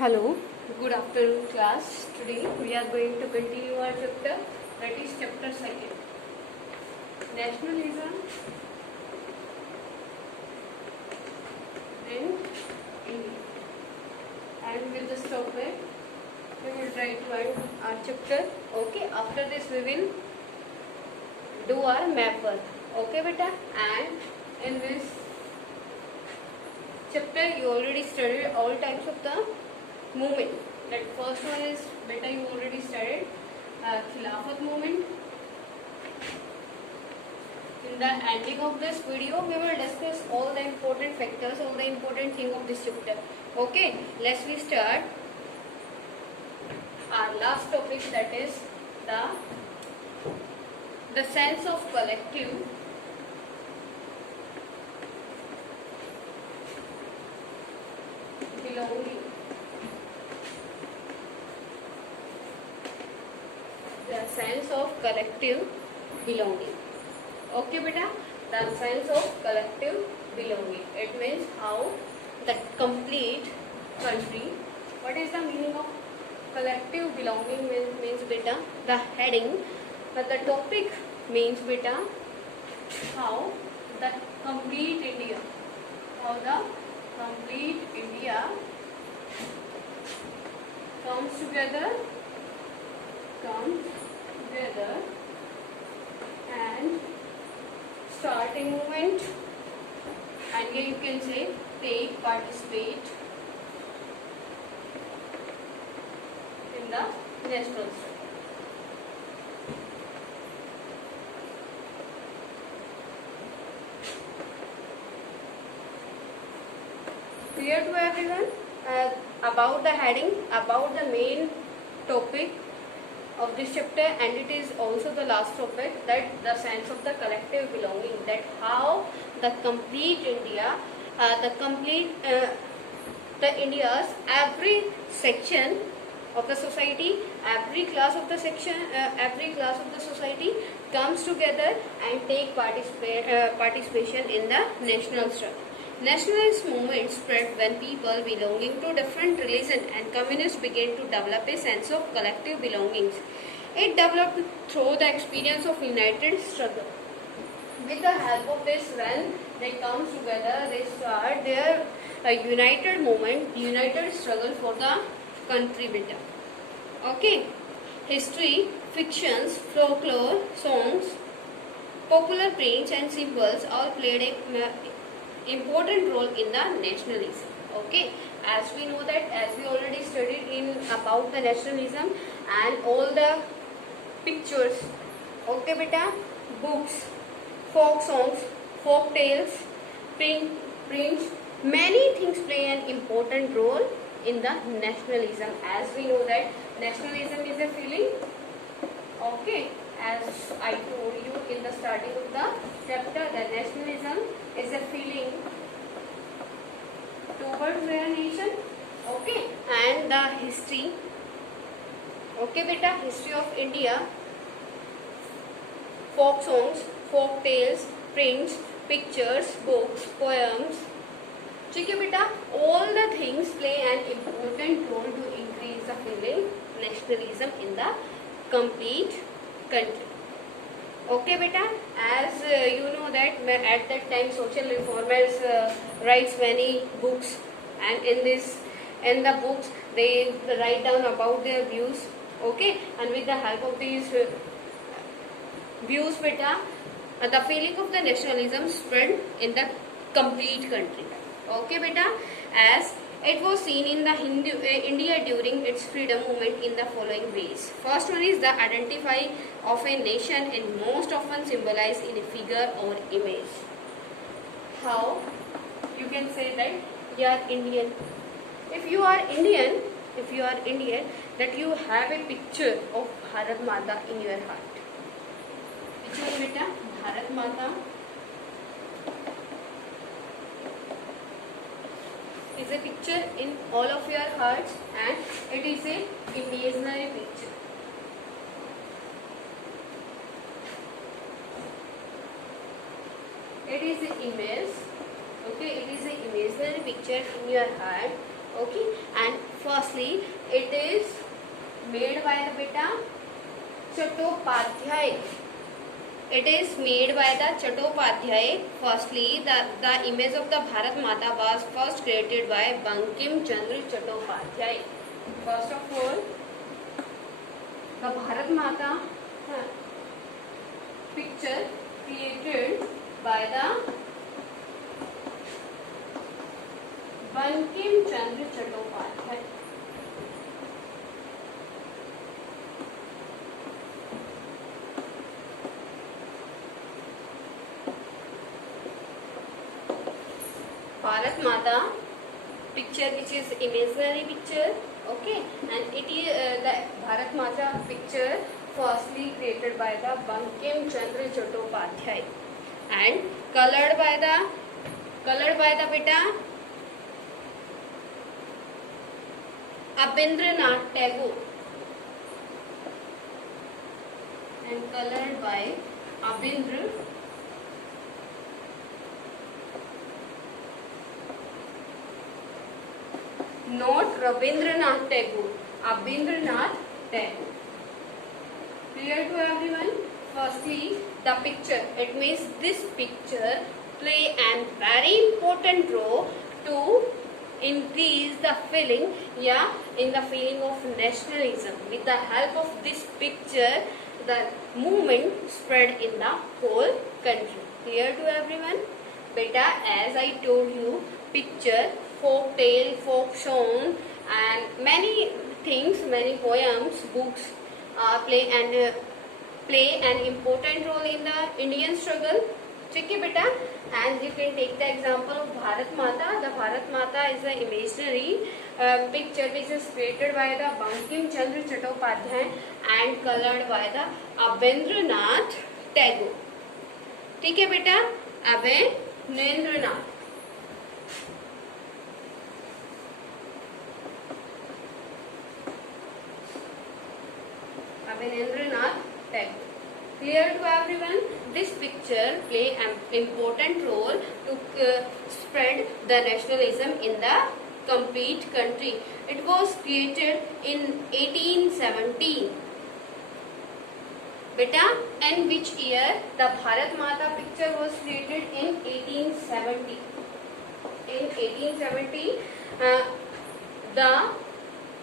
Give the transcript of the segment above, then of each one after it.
Hello, good afternoon class. Today we are going to continue our chapter, that is chapter 2, Nationalism in India. And with this topic we will try to end our chapter. Okay, after this we will do our map work. Okay beta, and in this chapter you already studied all types of the movement. That first one is beta you already studied Khilafat movement. In the ending of this video we will discuss all the important factors, all the important thing of this chapter. Okay, let's we start our last topic, that is the sense of collective belonging. The sense of collective belonging. Okay beta, the sense of collective belonging, it means how the complete country, what is the meaning of collective belonging means beta, the heading, but the topic means beta, how the complete India, how the complete India comes together and start a movement, and here you can say take, participate in the national struggle. Clear to everyone about the heading, about the main topic of this chapter, and it is also the last topic, that the sense of the collective belonging, that how the complete India, the India's every section of the society, every class of the society comes together and take participation in the national struggle. Nationalist movement spread when people belonging to different religions and communists began to develop a sense of collective belongings. It developed through the experience of united struggle. With the help of this, when they come together, they start their united movement, united struggle for the country better. Okay, history, fictions, folklore, songs, popular prints and symbols all played a important role in the nationalism. Okay, as we know that, as we already studied in about the nationalism and all the pictures, okay beta, books, folk songs, folk tales, prints, many things play an important role in the nationalism. As we know that nationalism is a feeling, okay, as I told you in the starting of the chapter, the nationalism is a feeling towards their nation, okay, and the history, okay beta, history of India, folk songs, folk tales, prints, pictures, books, poems, okay beta, all the things play an important role to increase the feeling nationalism in the complete country. Okay beta, as you know that at that time social reformers writes many books, and in the books they write down about their views, okay, and with the help of these views beta, the feeling of the nationalism spread in the complete country. Okay beta, as it was seen in the India during its freedom movement in the following ways. First one is the identify of a nation and most often symbolized in a figure or image. How you can say that you are Indian. If you are Indian, that you have a picture of Bharat Mata in your heart. Which one beta? Bharat Mata is a picture in all of your hearts, and it is a imaginary picture. It is an image, okay, it is an imaginary picture in your heart, Okay, and firstly it is made by the beta Chattopadhyay. It is made by the Chattopadhyay. Firstly, the image of the Bharat Mata was first created by Bankim Chandra Chattopadhyay. First of all, the Bharat Mata picture created by the Bankim Chandra Chattopadhyay. Bharat Mata picture, which is imaginary picture, okay, and it is the Bharat Mata picture firstly created by the Bankim Chandra Chattopadhyay and colored by the beta Abindranath Tagore and colored by Abindra not Rabindranath Tagore, Abindranath Tagore. Clear to everyone? Firstly, the picture. It means this picture play a very important role to increase the feeling, in the feeling of nationalism. With the help of this picture, the movement spread in the whole country. Clear to everyone? Beta, as I told you, picture, folk tale, folk song, and many things, many poems, books play an important role in the Indian struggle. ठीक है बेटा, and you can take the example of Bharat Mata. The Bharat Mata is an imaginary picture which is created by the Bankim Chandra Chattopadhyay and colored by the Abindranath Tagore. ठीक है बेटा, Abindranath. Abindranath Tagore. Clear to everyone? This picture play an important role to spread the nationalism in the complete country. It was created in 1817. Beta, in which year the Bharat Mata picture was created? In 1870. In 1870, the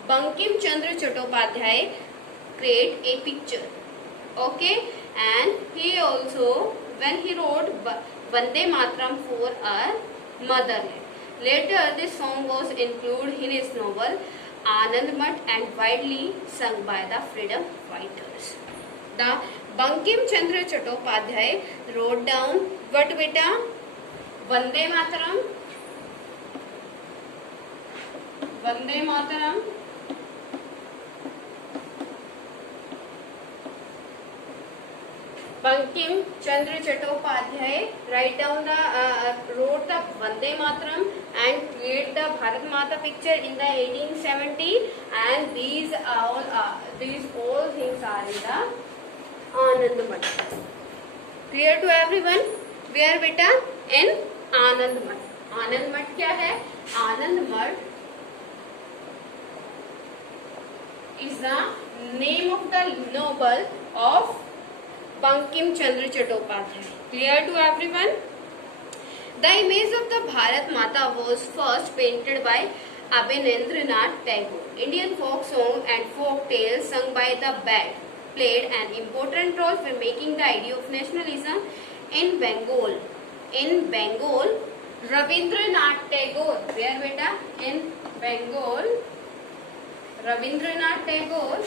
Bankim Chandra Chattopadhyay create a picture. Okay, and he also, when he wrote Vande Mataram for our motherland. Later, this song was included in his novel Anand Mat and widely sung by the freedom fighters. The Bankim Chandra Chattopadhyay wrote down what beta? Vande Mataram. Vande Mataram. Bankim Chandra Chattopadhyay wrote the Vande Mataram and create the Bharat Mata picture in the 1870, and these all things are in the Anand Mat. Clear to everyone? Where beta? In Anand Mat. Anand Mat क्या है? Anand Mat is the name of the novel of Bankim Chandra Chattopadhyay. Clear to everyone? The image of the Bharat Mata was first painted by Abindranath Tagore. Indian folk song and folk tales sung by the band played an important role for making the idea of nationalism in Bengal. In Bengal, Rabindranath Tagore. Where beta? In Bengal, Rabindranath Tagore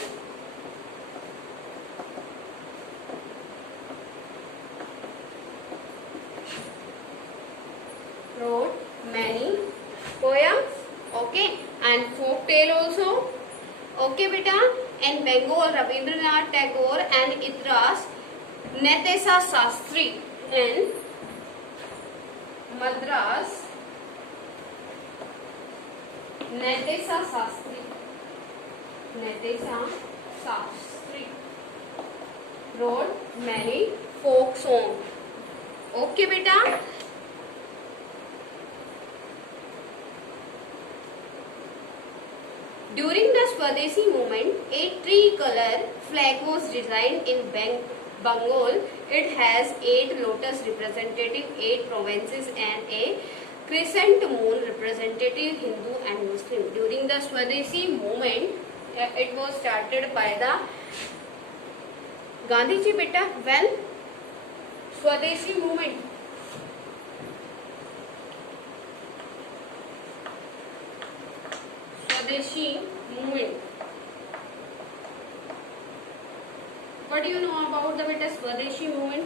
wrote many poems, okay, and folk tale also. Okay beta, in Bengal, Rabindranath Tagore and Idras Natesa Sastri. In Madras, Natesa Sastri wrote many folk songs. Okay beta. During the Swadeshi movement, a tricolour flag was designed in Bengal. It has 8 lotus representing 8 provinces and a crescent moon representative Hindu and Muslim. During the Swadeshi movement, it was started by the Gandhiji beta. When Swadeshi movement, Swadeshi movement. What do you know about the beta Swadeshi movement?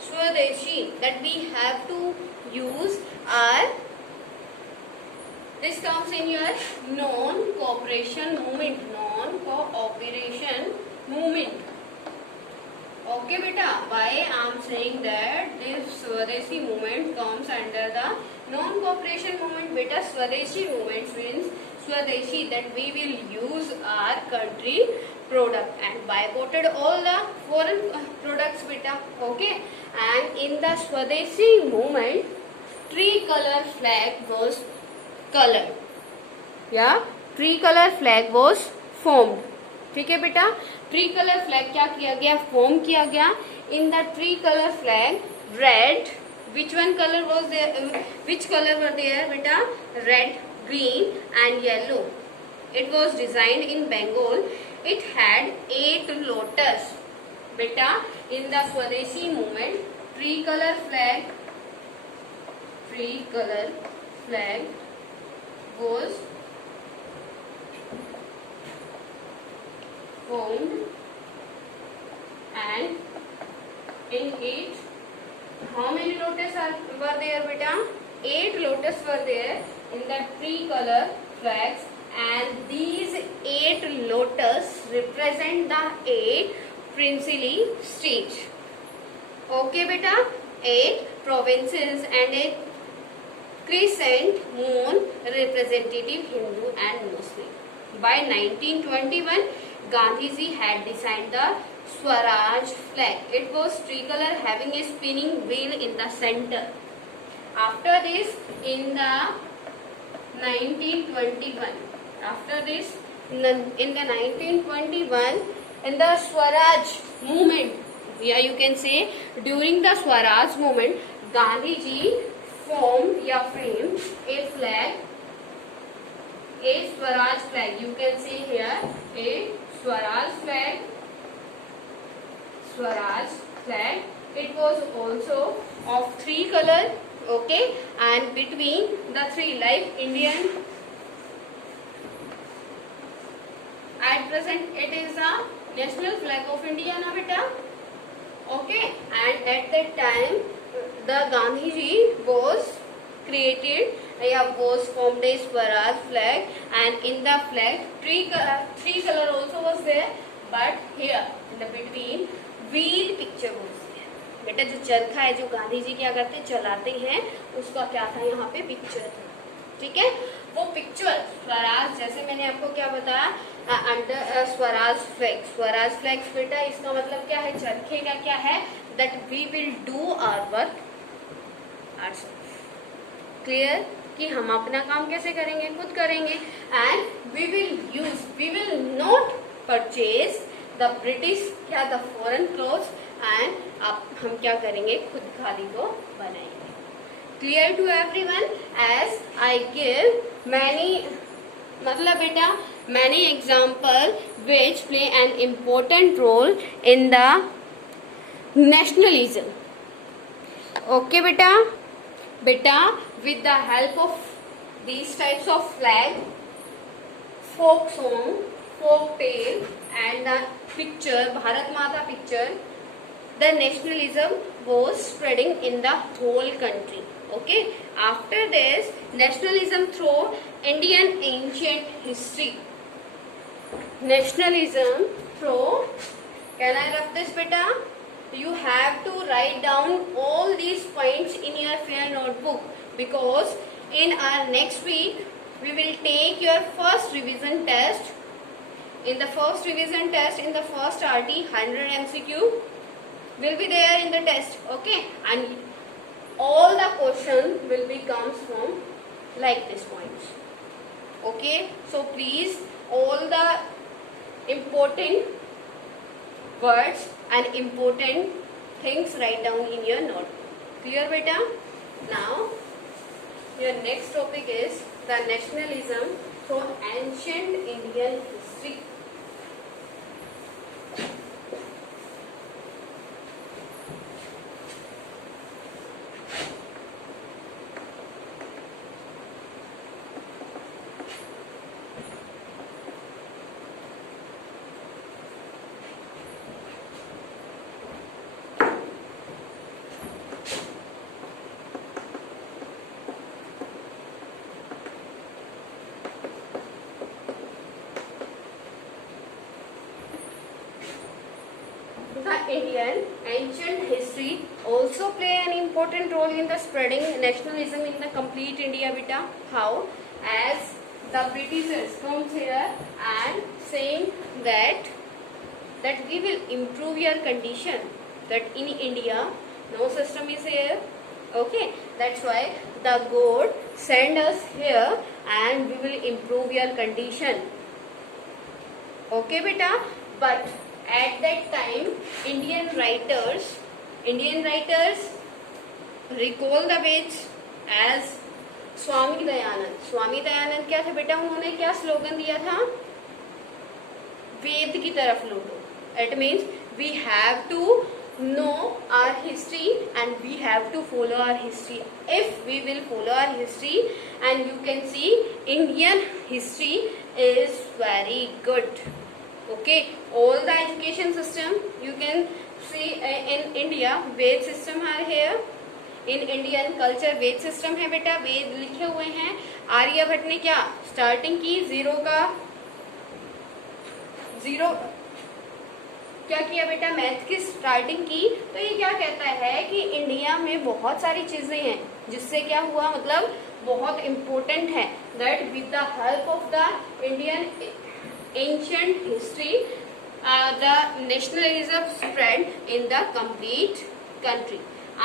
Swadeshi, that we have to use our, this comes in your non-cooperation movement. Non-cooperation movement. Okay beta, why I am saying that this Swadeshi movement comes under the non-cooperation movement beta? Swadeshi movement means Swadeshi, that we will use our country product and boycotted all the foreign products beta. Okay, and in the Swadeshi movement, tricolour flag was colored. Yeah, tricolour flag was formed. ठीक है बेटा, ट्रिकलर flag क्या किया गया, form किया गया. In the tricolour flag red, which one color was there, which color were there beta? Red, green and yellow. It was designed in Bengal. It had 8 lotus beta. In the Swadeshi movement, tricolour flag was formed, and in it, how many lotus were there beta? 8 lotus were there in the tricolour flags, and these 8 lotus represent the 8 princely states. Okay beta, 8 provinces and a crescent moon representative Hindu and Muslim. By 1921, Gandhiji had designed the Swaraj flag. It was tricolour having a spinning wheel in the center. After this, in the 1921, in the Swaraj movement, yeah, you can say during the Swaraj movement, Gandhiji formed या framed a flag, a Swaraj flag. You can see here a Swaraj flag. It was also of 3 color. Okay, and between the 3, like Indian, at present it is the national flag of India na beta. Okay, and at that time the Gandhiji was created, was formed a Swaraj flag, and in the flag 3 color also was there, but here in the between wheel picture was there. बेटा जो चरखा है जो गांधी जी क्या करते चलाते हैं, उसका क्या था यहाँ पे पिक्चर था. ठीक है, वो पिक्चर स्वराज, जैसे मैंने आपको क्या बताया, अंडर स्वराज फ्लैग बेटा इसका मतलब क्या है, चरखे का क्या है, that we will do our work ourselves. Clear कि हम अपना काम कैसे करेंगे, खुद करेंगे. And we will not purchase the British क्या द फॉरेन क्लोथ्स, एंड अब हम क्या करेंगे, खुद खादी को बनाएंगे. Clear to everyone? As I give many, मतलब बेटा many example which play an important role in the nationalism. Okay बेटा, with the help of these types of flag, folk song, folk tale and the picture, Bharat Mata picture, the nationalism was spreading in the whole country. Okay, after this nationalism through Indian ancient history. Nationalism through, can I rub this beta? You have to write down all these points in your fair notebook, because in our next week we will take your first revision test. In the first revision test, in the first RT, 100 MCQ will be there in the test. Okay, and all the question will be comes from like this points. Okay, so please all the important words and important things write down in your notebook. Clear beta? Now your next topic is the nationalism from ancient Indian history. The Indian ancient history also play an important role in the spreading nationalism in the complete India beta. How? As the Britishers comes here and saying that we will improve your condition, that in India no system is here. Okay, that's why the God send us here and we will improve your condition. Okay beta, but at that time Indian writers recall the Veds as Swami Dayanand क्या थे बेटा, उन्होंने क्या slogan दिया था, वेद की तरफ लौटो. It means we have to know our history and we have to follow our history. If we will follow our history, and you can see Indian history is very good. Okay, all the education system you can see in India, Ved system are here. In Indian culture Ved system है बेटा, वेद लिखे हुए हैं. आर्यभट्ट ने क्या starting की, zero क्या किया बेटा, मैथ की स्टार्टिंग की. तो ये क्या कहता है कि इंडिया में बहुत सारी चीजें हैं जिससे क्या हुआ, मतलब बहुत इम्पोर्टेंट है, that with the help of the Indian ancient history the nationalism spread in the complete country.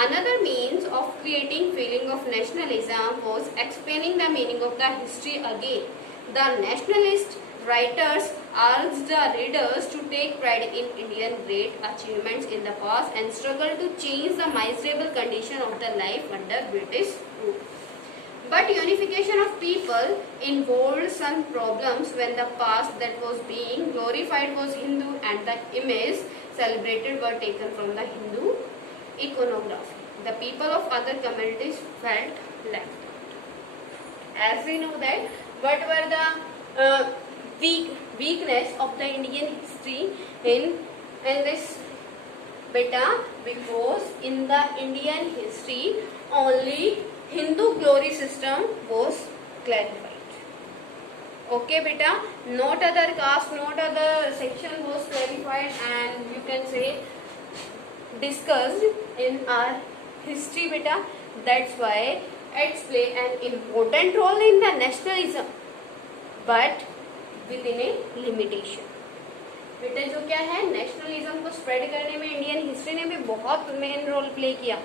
Another means of creating feeling of nationalism was explaining the meaning of the history again. The nationalist writers urged the readers to take pride in Indian great achievements in the past and struggle to change the miserable condition of the life under British rule. But unification of people involved some problems when the past that was being glorified was Hindu and the image celebrated were taken from the Hindu iconography. The people of other communities felt left out. As we know that, what were the weakness of the Indian history in this beta? Because in the Indian history only Hindu glory system was clarified. Okay beta, not other caste, not other section was clarified and you can say discussed in our history beta. That's why it's play an important role in the nationalism, but within a limitation. बेटा जो क्या है, nationalism को spread करने में Indian history ने भी बहुत मेन रोल प्ले किया.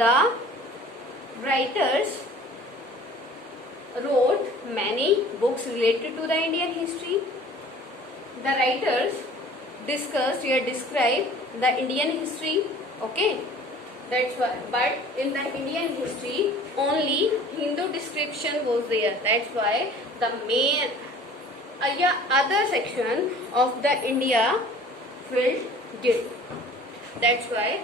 The writers wrote many books related to the Indian history. The writers discussed or described the Indian history. Okay, that's why. But in the Indian history, only Hindu description was there. That's why the main other section of the India filled did. That's why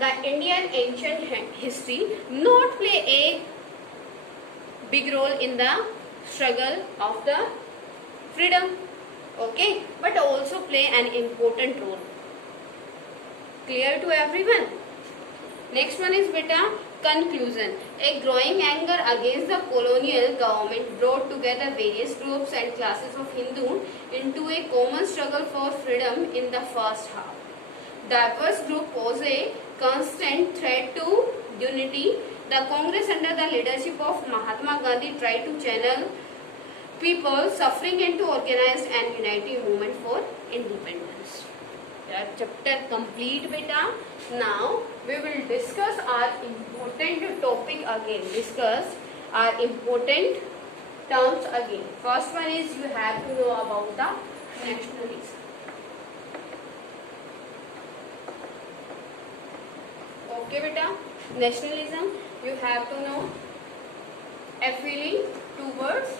the Indian ancient history not play a big role in the struggle of the freedom, okay, but also play an important role. Clear to everyone? Next one is beta conclusion. A growing anger against the colonial government brought together various groups and classes of Hindu into a common struggle for freedom in the first half. Diverse group pose a constant threat to unity. The Congress under the leadership of Mahatma Gandhi tried to channel people suffering into organized and united movement for independence. Chapter complete beta. Now we will discuss our important topic again. Discuss our important terms again. First one is you have to know about the nationalism. Okay beta, nationalism you have to know a feeling towards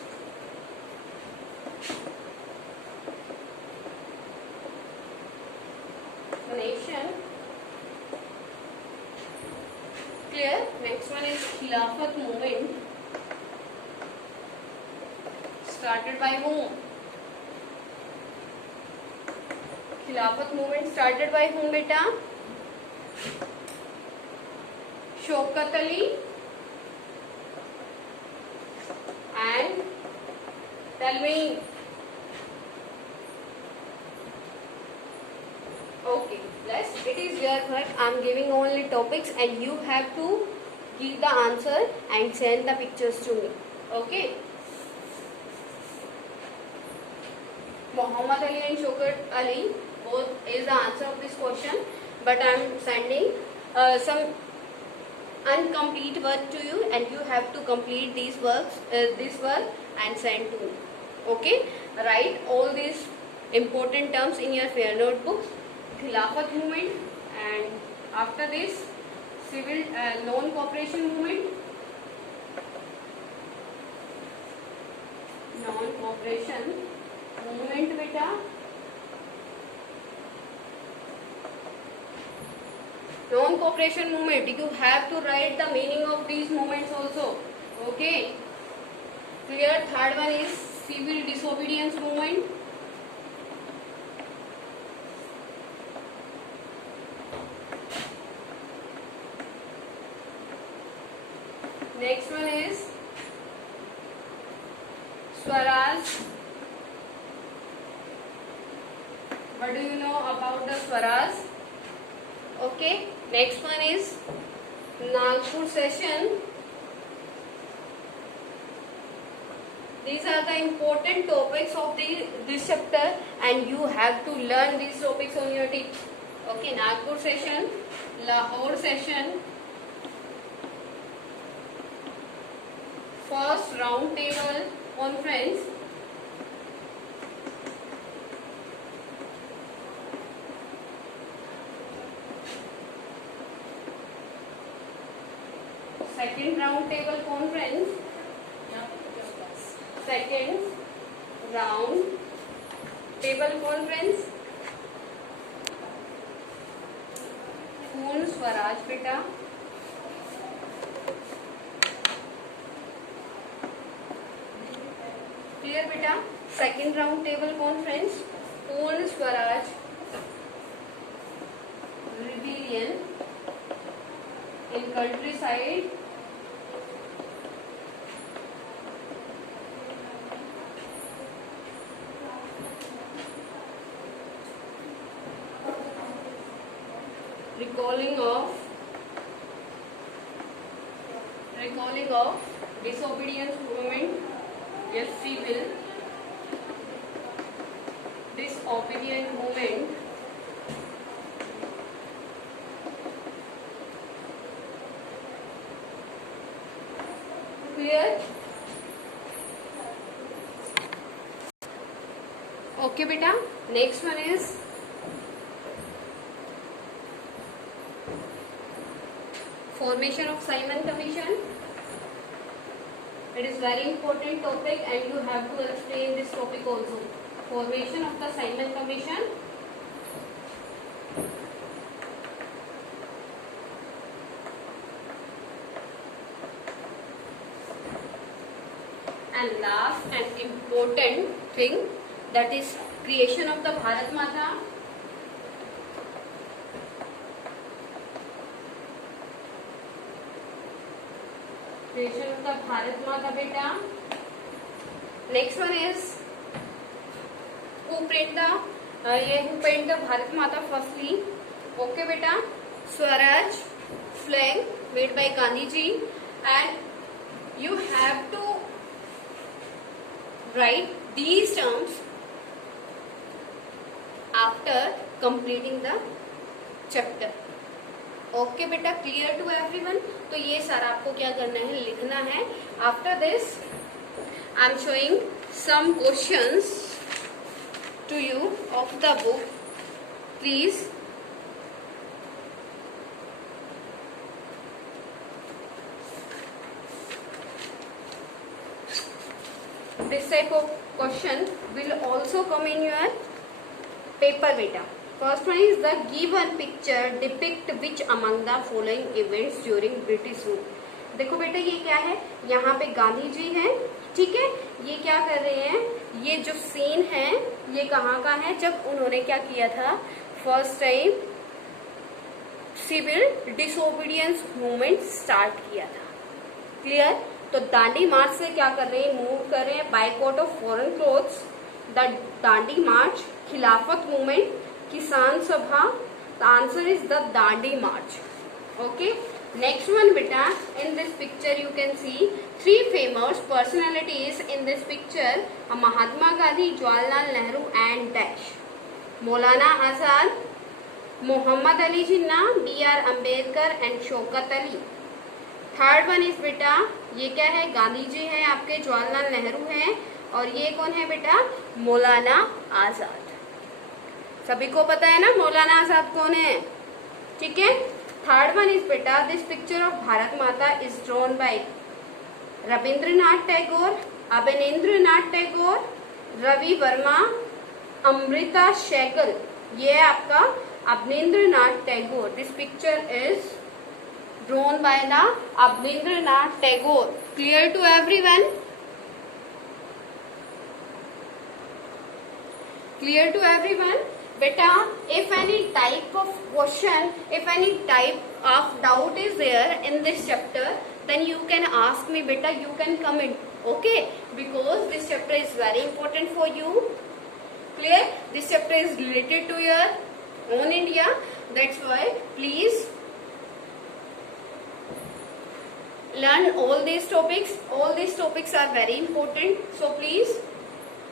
nation. Clear? Next one is Khilafat movement. Started by whom? Khilafat movement started by whom beta? Shaukat Ali and tell me. Okay, plus it is your work. I am giving only topics and you have to give the answer and send the pictures to me. Okay. Muhammad Ali and Shaukat Ali both is the answer of this question, but I am sending some incomplete work to you and you have to complete these works, this work and send to me. Okay, write all these important terms in your fair notebooks. Khilafat movement, and after this civil non-cooperation movement. Non-cooperation movement beta. Non-cooperation movement, you have to write the meaning of these movements also. Okay. Clear? Third one is civil disobedience movement. Next one is Swaraj. What do you know about the Swaraj? Okay. Next one is Nagpur session. These are the important topics of this chapter and you have to learn these topics on your teeth. Okay, Nagpur session, Lahore session, first round table conference, second round table conference, second round table conference, Poon Swaraj beta, clear beta? Second round table conference, Poon Swaraj rebellion in countryside, recalling of disobedience movement, yes, civil disobedient movement, clear? Okay beta, next one is formation of Simon Commission. It is very important topic and you have to explain this topic also. Formation of the Simon Commission. And last and important thing, that is creation of the Bharat Mata. Creation of the Bharat Mata beta. Next one is who paint the Bharat Mata firstly. Okay beta. Swaraj flag made by Gandhi ji, and you have to write these terms after completing the chapter. Okay बेटा, clear to everyone? तो ये sir आपको क्या करना है, लिखना है. After this I am showing some questions to you of the book. Please this type of question will also come in your paper beta. First one is the given picture depict which among the following events during British rule. देखो बेटा ये क्या है, यहाँ पे गांधी जी हैं, ठीक है, ये क्या कर रहे हैं, ये जो सीन है ये कहाँ का है, जब उन्होंने क्या किया था, first time civil disobedience movement start किया था. क्लियर. तो दांडी मार्च से क्या कर रहे हैं, मूव कर रहे हैं, boycott of foreign clothes, the Dandi march, Khilafat movement, Kisan Sabha. The answer is the Dandi march. Okay. Next one बेटा, in this picture you can see three famous personalities in this picture, Mahatma Gandhi, Jawaharlal Nehru and dash. Maulana Azad, Mohammad Ali Jinnah, B.R. Ambedkar and Shaukat Ali. Third one is बेटा, ये क्या है, गांधी जी है आपके, जवाहरलाल नेहरू है, और ये कौन है बेटा, मौलाना आजाद. सभी को पता है ना मौलाना आजाद कौन है, ठीक है. थर्ड वन इज बेटा, this picture of Bharat Mata is drawn by Rabindranath Tagore, Abanindranath Tagore, Ravi Varma, Amrita Shergil. ये आपका Abanindranath Tagore. This picture is drawn by the Abhindranath Tagore. Clear to everyone? Clear to everyone? Beta, if any type of question, if any type of doubt is there in this chapter, then you can ask me beta, you can comment, okay? Because this chapter is very important for you. Clear? This chapter is related to your own India. That's why please learn all these topics. All these topics are very important, so please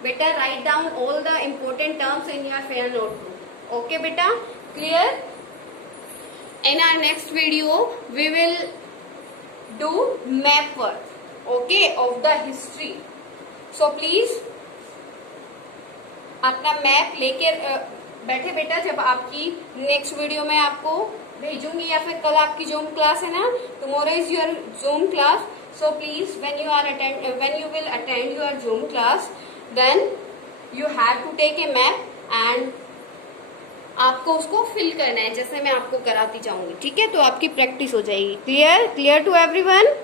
beta write down all the important terms in your fair notebook. Okay beta, clear. In our next video we will do map work, okay, of the history. So please अपना map लेके बैठे बेटा. जब आपकी next video में आपको भेजूंगी या फिर कल आपकी जूम क्लास है ना, tomorrow is your zoom class. So please when you will attend your zoom class, then you have to take a map and आपको उसको फिल करना है जैसे मैं आपको कराती जाऊंगी, ठीक है. तो आपकी प्रैक्टिस हो जाएगी. क्लियर. Clear to everyone.